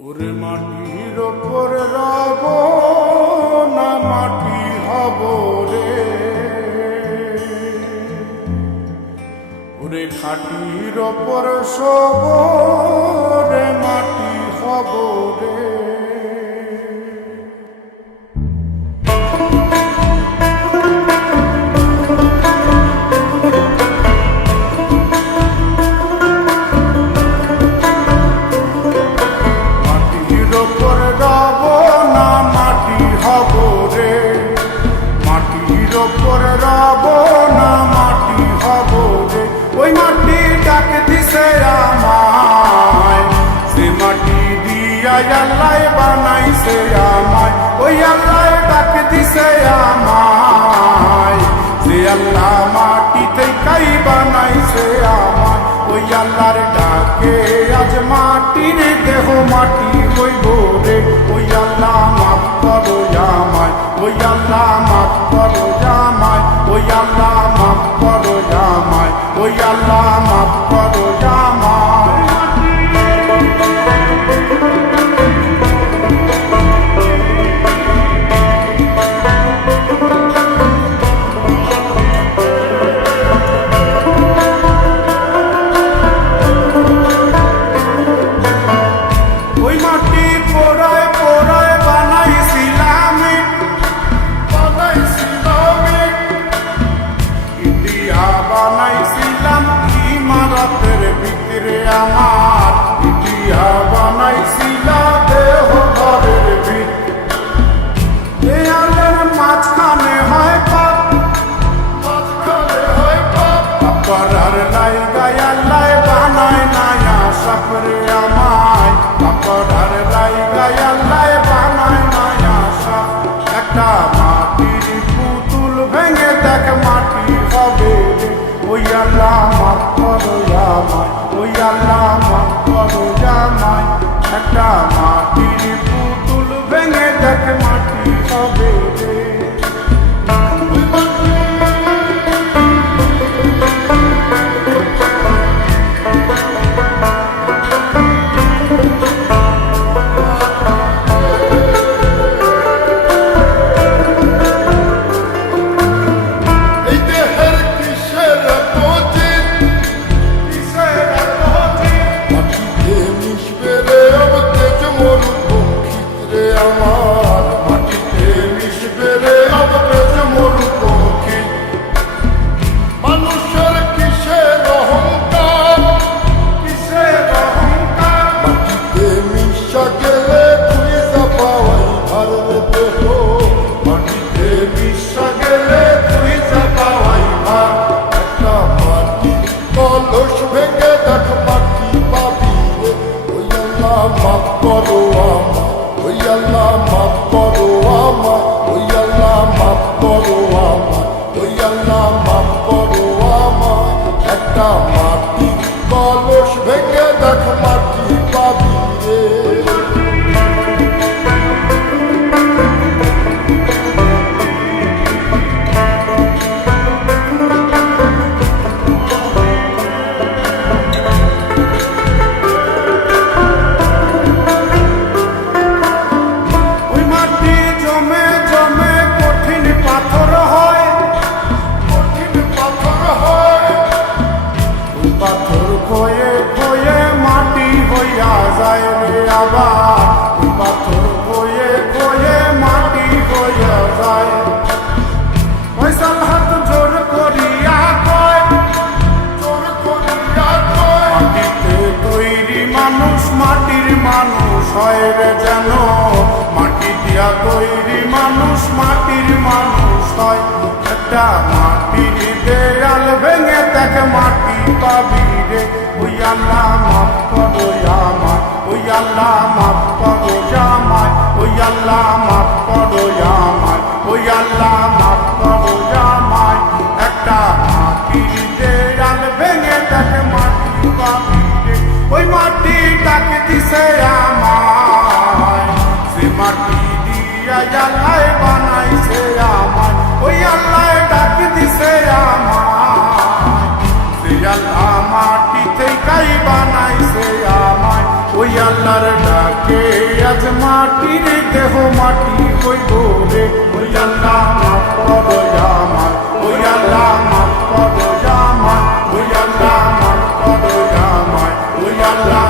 ওরে মাটির ওপর রব না মাটি হব রে, ওরে খাটির ওপর সব রে মাটি হব রে। ওই মাটি ডাক দিছে আমায়, সে মাটি দিয়া আল্লাহ বানাইছে আমায়। ওই আল্লাহ ডাক দিছে আমায়, সে আল্লাহ মাটি থেকেই বানাইছে আমায়। ওই আল্লাহর ডাকে আজ মাটির দেহ মাটি হইব রে। ওই আল্লাহ মাফ করো আমায়, ওই আল্লাহ মাফ করো আমায়, ওই আল্লাহ মাফ করো আমায়, ওই আল্লাহ মাফ করো আমায়। ওই মাটি পোড়ায় পোড়ায় বানাইছিলাম, ইটিয়া বানাইছিলাম ইমারতের ভিতরে আমার, ইটিয়া বানাইছিলাম দেহ ঘরের ভিতরে। মাঝখানে হয় পাপ, মাঝখানে হয় পাপ, করার লাইগায় আল্লাহ বানায় নায়া সাপরে আমায়, করার লাইগায় আল্লাহ বানায় নায়া সাপ। একটা মাটির পুতুল ভেঙে দেখ মাটি হবে রে। ওই আল্লাহ মাফ করো আমায়, ওই আল্লাহ মাফ করো আমায়। একটা মাটির পুতুল ভেঙে দেখ মাটি হবে রে। মাফ করো আমায়, ওই আল্লাহ মাফ করো আমায়, ওই আল্লাহ মাফ করো আমায়, ওই আল্লাহ মাফ করো আমায়। একটা মাটি কলস ভেঙে দেখ মাটি পাবি রে। পাথর খয়ে খয়ে মাটি হইয়া যায় রে আবার, পাথর খয়ে খয়ে মাটি হইয়া যায়। ফয়সাল হাত জোর করিয়া কয়, জোর করিয়া কয়, মাটিতে তৈরি মানুষ মাটির মানুষ হয় রে যেন। মাটি দিয়া তৈরি মানুষ মাটির মানুষ হয়। একটা মাটির দেয়াল ভেঙে দেখ মাটি পাবি রে। ওই আল্লাহ মাফ করো আমায়, ওই আল্লাহ মাফ করো আমায়, ওই আল্লাহ মাফ করো আমায়, ওই আল্লাহ মাফ করো আমায়। একটা মাটির দেয়াল ভেঙে দেখ মাটি পাবি রে। ওই মাটি ডাক দিছে আমায়, সে মাটি দিয়া আল্লাহ বানাইছে আমায়। ওই আল্লাহ ডাক দিছে আমায়, সে আল্লাহ মাটি থেকেই বানাইছে আমায়। ওই আল্লাহর ডাকে দেখো মাটি হইব রে ওই আল্লাহ মাফ করো আমার ওই আল্লাহ মাফ করো আমার ওই আল্লাহ মাফ করো আমার ওই আল্লাহ